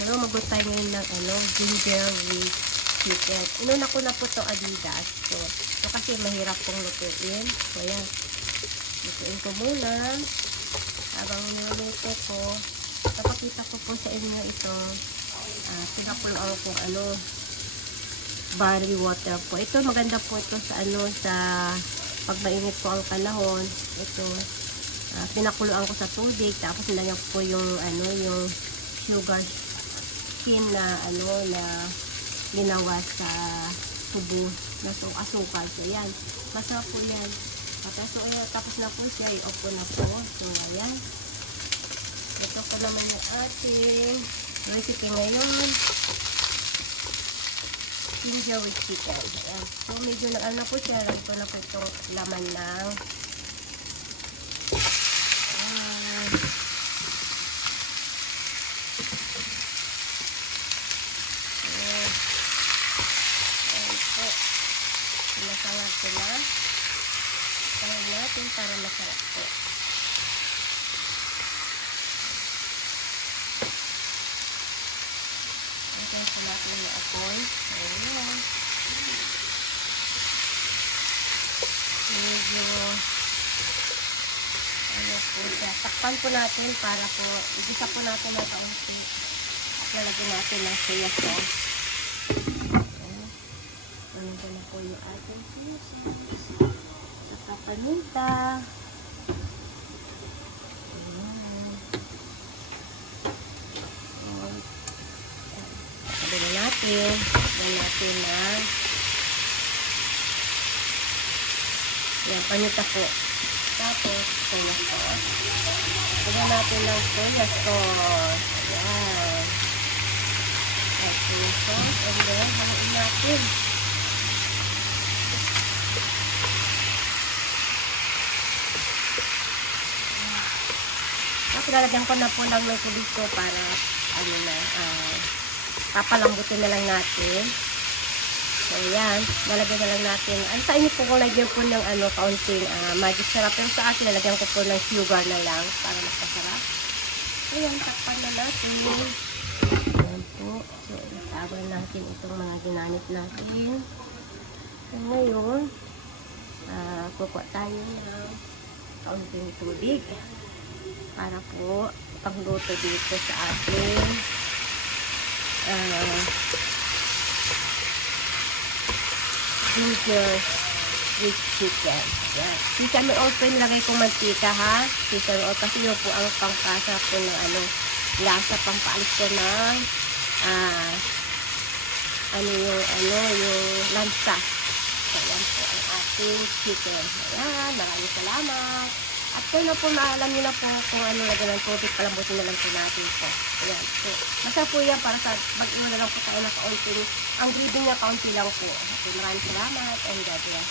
Magluto tayo ngayon ng ginger with chicken. Inuna ko na po to Adidas. So kasi mahirap pong lutuin. So ayan. Lutuin ko muna. Habang niluluto ko, napakita ko po sa inyo ito. Pinakuluan ko barley water po. Ito maganda po ito sa sa pag mainit po ang panahon. Ito pinakuluan ko sa tubig, tapos nilagyan ko po yung yung sugar cane na na ginawa sa tubo na asukal. So yan, masarap po yan. So ayan, tapos na po siya, i-off ko na po. So ayan, ito po naman yung ating recipe ngayon, ginger with chicken. Ayan. So medyo na po siya, lagyan ko na po itong laman ng Pinasangat ko na. Kaya natin para masarap po. Ayan sa natin na apoy. Ayan. Medyo po siya. Takpan po natin para po igisa po natin na kaunti. Lalagyan natin ng soya sauce. Ano ko na po yung ating sisig. Saka paminta. Sabi na natin. Sabi natin na yan, paminta po. Tapos, soya sauce. Sabi natin ng soya sauce. Ayan. Soya sauce. And then, haluin natin. Lalagyan ko na po ng tubig ko para papalambutin na lang natin. So ayan, lalagyan na lang natin. Sa inyo po kung lagyan po ng kaunting magic syrup, pero sa akin lalagyan ko po ng sugar na lang para mas masarap. Ayan, takpan na natin. Ayan po. So itagal natin itong mga ginamit natin. So ngayon, kukuha tayo ng kaunting tubig para po pagluto dito sa ating ginger with chicken. Yan. Sesame oil po nilagay kong mantika ha. Sesame oil kasi yun po ang pangkasa po ng lasa, pampaalis po ng yung lansa. So yan po ang ating chicken. Ayan, maraming salamat. At kung na po maalam nyo na po kung lagyan ng tubig, palambutin na lang po natin po. Ayan. So, masarap po yan para sa mag-iwan na lang po tayo na kaunti. Ang gravy niya kaunti lang po. Okay, maraming salamat and God bless.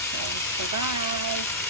So, bye!